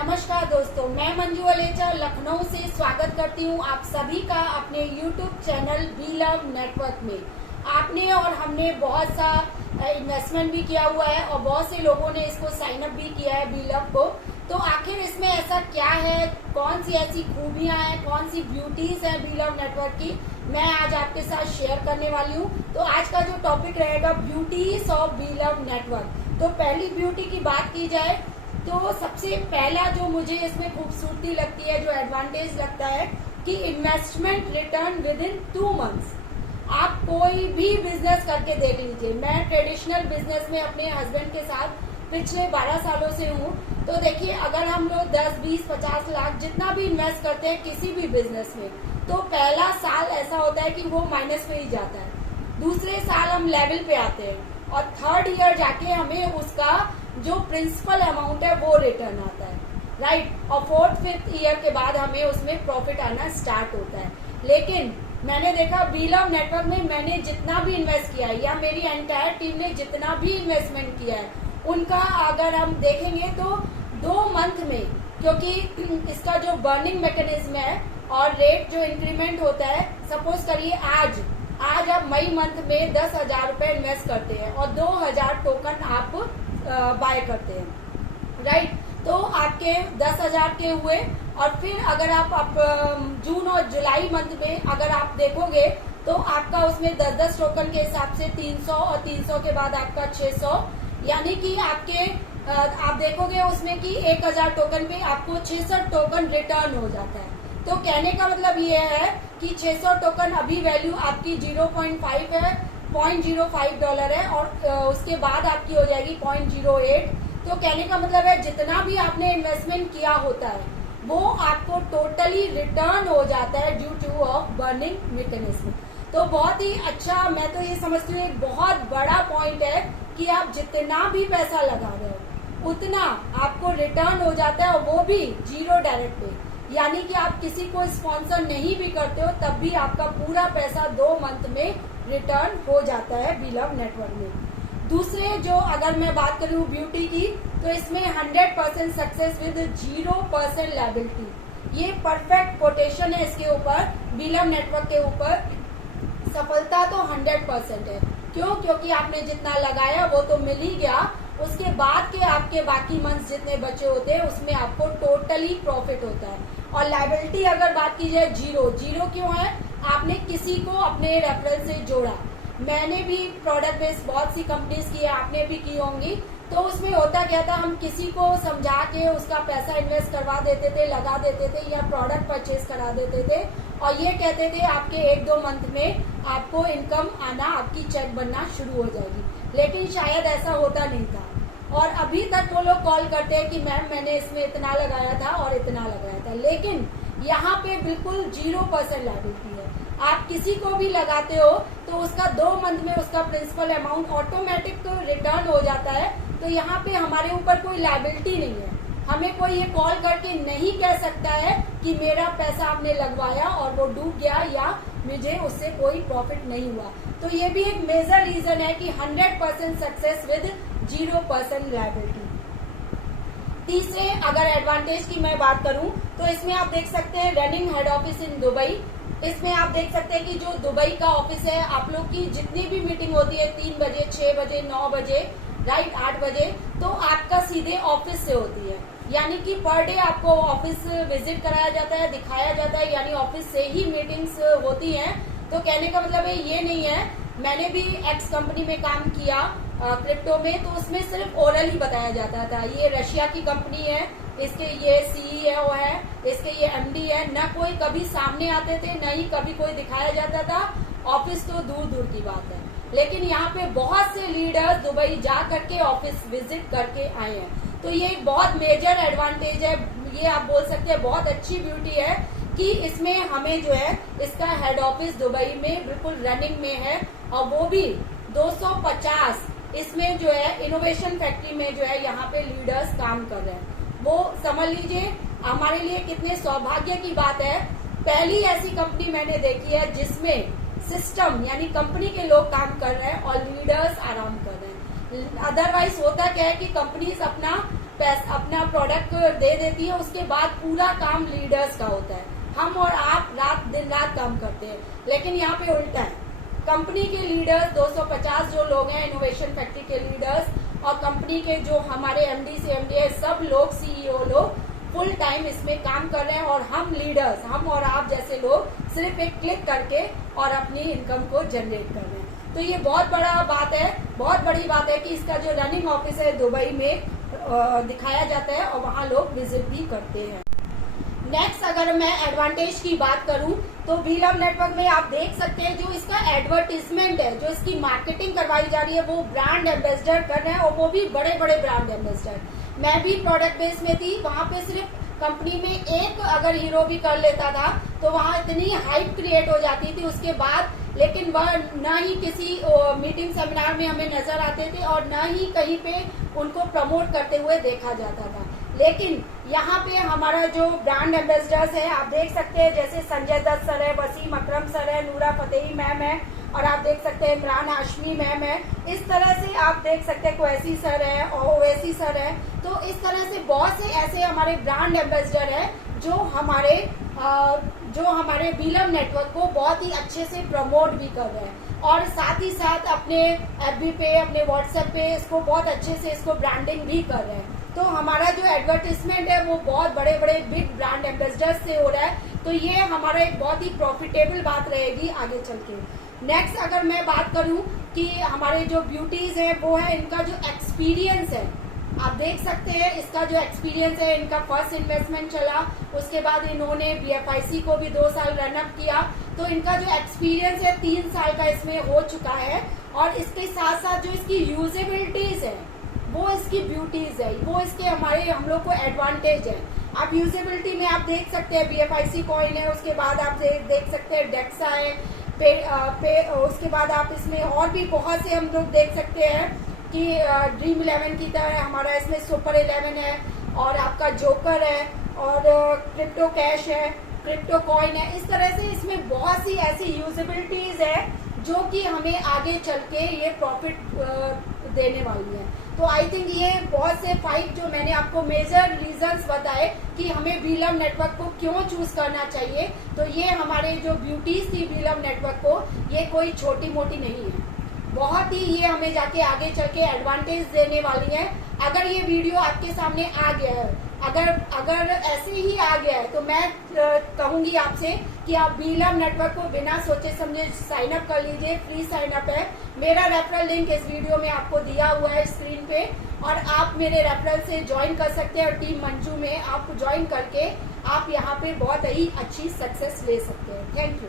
नमस्कार दोस्तों, मैं मंजू वलेचा लखनऊ से स्वागत करती हूँ आप सभी का अपने YouTube channel B love network में। आपने और हमने बहुत सा इन्वेस्टमेंट भी किया हुआ है और बहुत से लोगों ने इसको साइन अप भी किया है बी लव को। तो आखिर इसमें ऐसा क्या है, कौन सी ऐसी खूबियां हैं, कौन सी ब्यूटीज है बी लव नेटवर्क की, मैं आज आपके साथ शेयर करने वाली हूँ। तो आज का जो टॉपिक रहेगा beauties of B love network. तो पहली ब्यूटी की बात की जाए तो सबसे पहला जो मुझे इसमें खूबसूरती लगती है, जो एडवांटेज लगता है कि investment return with in 2 months. आप कोई भी बिजनेस करके देख लीजिए। मैं ट्रेडिशनल बिजनेस में अपने हस्बैंड के साथ पिछले 12 सालों से हूँ। तो देखिए, अगर हम लोग 10, 20, 50 लाख जितना भी इन्वेस्ट करते हैं किसी भी बिजनेस में, तो पहला साल ऐसा होता है कि वो माइनस पे ही जाता है। दूसरे साल हम लेवल पे आते हैं और थर्ड ईयर जाके हमें उसका जो प्रिंसिपल अमाउंट है वो रिटर्न आता है, राइट। और 4th, 5th ईयर के बाद हमें उसमें प्रॉफिट आना स्टार्ट होता है। लेकिन मैंने देखा बी लव नेटवर्क में मैंने जितना भी इन्वेस्ट किया है या मेरी एंटायर टीम ने जितना भी इन्वेस्टमेंट किया है, उनका अगर हम देखेंगे तो 2 मंथ में, क्योंकि इसका जो बर्निंग मैकेनिज्म है और रेट जो इंक्रीमेंट होता है, सपोज करिए आज आप मई मंथ में 10,000 रुपए इन्वेस्ट करते हैं और 2,000 टोकन आप बाय करते हैं, राइट। तो आपके 10,000 के हुए। और फिर अगर आप जून और जुलाई मंथ में अगर आप देखोगे तो आपका उसमें 10-10 टोकन के हिसाब से 300 और 300 के बाद आपका 600, यानी कि आपके आप देखोगे उसमें कि 1,000 टोकन पे आपको 600 टोकन रिटर्न हो जाता है। तो कहने का मतलब ये है कि 600 टोकन अभी वैल्यू आपकी 0.5 है, $0.05 है और उसके बाद आपकी हो जाएगी 0.08। तो कहने का मतलब है जितना भी आपने इन्वेस्टमेंट किया होता है वो आपको टोटली रिटर्न हो जाता है due two of burning mechanism. तो बहुत ही अच्छा, मैं तो ये समझती हूँ एक बहुत बड़ा पॉइंट है कि आप जितना भी पैसा लगा रहे हो उतना आपको रिटर्न हो जाता है और वो भी 0 डायरेक्ट पे, यानी कि आप किसी को स्पॉन्सर नहीं भी करते हो तब भी आपका पूरा पैसा 2 मंथ में रिटर्न हो जाता है बी लव नेटवर्क में। दूसरे जो अगर मैं बात करूं ब्यूटी की, तो इसमें 100% सक्सेस विद 0% लायबिलिटी। ये परफेक्ट कोटेशन है इसके ऊपर, बी लव नेटवर्क के ऊपर। सफलता तो 100% है। क्यों? क्योंकि आपने जितना लगाया वो तो मिल ही गया, उसके बाद के आपके बाकी मंथ्स जितने बचे होते हैं उसमें आपको टोटली प्रॉफिट होता है। और लायबिलिटी अगर बात की जाए, 0 क्यों है? आपने किसी को अपने रेफरल से जोड़ा। मैंने भी प्रोडक्ट बेस्ड बहुत सी कंपनीज की है, आपने भी की होंगी। तो उसमें होता क्या था, हम किसी को समझा के उसका पैसा इन्वेस्ट करवा देते थे, लगा देते थे या प्रोडक्ट परचेज करा देते थे और ये कहते थे आपके 1-2 मंथ में आपको इनकम आना, आपकी चेक बनना शुरू हो जाएगी। लेकिन शायद ऐसा होता नहीं था और अभी तक वो लोग कॉल करते हैं कि मैम मैंने इसमें इतना लगाया था और इतना लगाया था। लेकिन यहाँ पे बिल्कुल 0% लायबिलिटी है। आप किसी को भी लगाते हो तो उसका 2 मंथ में उसका प्रिंसिपल अमाउंट ऑटोमेटिक तो रिटर्न हो जाता है। तो यहाँ पे हमारे ऊपर कोई लायबिलिटी नहीं है। हमें कोई ये कॉल करके नहीं कह सकता है कि मेरा पैसा आपने लगवाया और वो डूब गया या मुझे उससे कोई प्रॉफिट नहीं हुआ। तो ये भी एक मेजर रीजन है कि 100% सक्सेस विद 0% लायबिलिटी। तीसरे अगर एडवांटेज की मैं बात करूं तो इसमें आप देख सकते हैं running head office in Dubai. इसमें आप देख सकते हैं कि जो दुबई का ऑफिस है, आप लोग की जितनी भी मीटिंग होती है 3 बजे, 6 बजे, 9 बजे, राइट, 8 बजे, तो आपका सीधे ऑफिस से होती है। यानी कि पर डे आपको ऑफिस विजिट कराया जाता है, दिखाया जाता है, यानी ऑफिस से ही मीटिंग्स होती हैं। तो कहने का मतलब है ये नहीं है, मैंने भी एक्स कंपनी में काम किया क्रिप्टो में, तो उसमें सिर्फ ओरल ही बताया जाता था। ये रशिया की कंपनी है, इसके ये सीईओ है, इसके ये एमडी है, न कोई कभी सामने आते थे, न ही कभी कोई दिखाया जाता था। ऑफिस तो दूर दूर की बात है। लेकिन यहाँ पे बहुत से लीडर्स दुबई जा करके ऑफिस विजिट करके आए हैं। तो ये एक बहुत मेजर एडवांटेज है, ये आप बोल सकते हैं बहुत अच्छी ब्यूटी है कि इसमें हमें जो है इसका हेड ऑफिस दुबई में बिल्कुल रनिंग में है और वो भी 250 इसमें जो है इनोवेशन फैक्ट्री में जो है यहाँ पे लीडर्स काम कर रहे हैं। वो समझ लीजिए हमारे लिए कितने सौभाग्य की बात है। पहली ऐसी कंपनी मैंने देखी है जिसमें सिस्टम यानी कंपनी के लोग काम कर रहे हैं और लीडर्स आराम कर रहे हैं। अदरवाइज होता क्या है कि कंपनीज अपना अपना प्रोडक्ट दे देती है, उसके बाद पूरा काम लीडर्स का होता है। हम और आप दिन रात काम करते हैं, लेकिन यहाँ पे उल्टा है। कंपनी के लीडर्स 250 जो लोग हैं इनोवेशन फैक्ट्री के लीडर्स, और कंपनी के जो हमारे एमडी से एमडी सब लोग, सीईओ लोग फुल टाइम इसमें काम कर रहे हैं, और हम लीडर्स, हम और आप जैसे लोग सिर्फ एक क्लिक करके और अपनी इनकम को जनरेट कर रहे हैं। तो ये बहुत बड़ा बात है, बहुत बड़ी बात है कि इसका जो रनिंग ऑफिस है दुबई में दिखाया जाता है और वहाँ लोग विजिट भी करते हैं। नेक्स्ट अगर मैं एडवांटेज की बात करूं तो बीलम नेटवर्क में आप देख सकते हैं जो इसका एडवर्टीजमेंट है, जो इसकी मार्केटिंग करवाई जा रही है, वो ब्रांड एम्बेसडर कर रहे हैं, और वो भी बड़े बड़े ब्रांड एम्बेसडर। मैं भी प्रोडक्ट बेस में थी, वहाँ पे सिर्फ कंपनी में एक अगर हीरो भी कर लेता था तो वहाँ इतनी हाइप क्रिएट हो जाती थी उसके बाद, लेकिन वह न ही किसी मीटिंग सेमिनार में हमें नजर आते थे और न ही कहीं पे उनको प्रमोट करते हुए देखा जाता था। लेकिन यहाँ पे हमारा जो ब्रांड एम्बेसडर्स है आप देख सकते हैं, जैसे संजय दत्त सर है, वसीम अकरम सर है, नूरा फतेही मैम है, और आप देख सकते हैं इमरान हाशमी मैम है। इस तरह से आप देख सकते हैं क्वैसी सर है और ओवैसी सर है। तो इस तरह से बहुत से ऐसे हमारे ब्रांड एम्बेसडर है जो हमारे बीलम नेटवर्क को बहुत ही अच्छे से प्रमोट भी कर रहे हैं, और साथ ही साथ अपने एफबी पे, अपने व्हाट्सएप पे इसको बहुत अच्छे से इसको ब्रांडिंग भी कर रहे हैं। तो हमारा जो एडवर्टीजमेंट है वो बहुत बड़े बड़े बिग ब्रांड एम्बेसडर्स से हो रहा है। तो ये हमारा एक बहुत ही प्रॉफिटेबल बात रहेगी आगे चल के। नेक्स्ट अगर मैं बात करूं कि हमारे जो ब्यूटीज है वो है इनका जो एक्सपीरियंस है, आप देख सकते हैं इसका जो एक्सपीरियंस है, इनका फर्स्ट इन्वेस्टमेंट चला, उसके बाद इन्होंने BFIC को भी 2 साल रनअप किया। तो इनका जो एक्सपीरियंस है 3 साल का इसमें हो चुका है, और इसके साथ साथ जो इसकी यूजेबिलिटीज है वो इसकी ब्यूटीज है, वो इसके हम लोग को एडवांटेज है। आप यूजेबिलिटी में आप देख सकते हैं BFIC कॉइन है, उसके बाद आप देख सकते हैं डेक्सा है, उसके बाद आप इसमें और भी बहुत से हम लोग देख सकते हैं कि ड्रीम 11 की तरह हमारा इसमें सुपर 11 है, और आपका जोकर है, और क्रिप्टो कैश है, क्रिप्टो कॉइन है। इस तरह से इसमें बहुत सी ऐसी यूजेबिलिटीज है जो कि हमें आगे चल के ये प्रॉफिट देने वाली है। तो आई थिंक ये बहुत से 5 जो मैंने आपको मेजर रीजंस बताए कि हमें बीलम नेटवर्क को क्यों चूज करना चाहिए। तो ये हमारे जो ब्यूटीज थी बीलम नेटवर्क को, ये कोई छोटी मोटी नहीं है, बहुत ही ये हमें जाके आगे चल के एडवांटेज देने वाली है। अगर ये वीडियो आपके सामने आ गया है, अगर ऐसे ही आ गया है, तो मैं कहूंगी आपसे कि आप बीलम नेटवर्क को बिना सोचे समझे साइन अप कर लीजिए, फ्री साइन अप है। मेरा रेफरल लिंक इस वीडियो में आपको दिया हुआ है स्क्रीन पे, और आप मेरे रेफरल से ज्वाइन कर सकते हैं, और टीम मंजू में आप ज्वाइन करके आप यहाँ पे बहुत ही अच्छी सक्सेस ले सकते हैं। Thank you.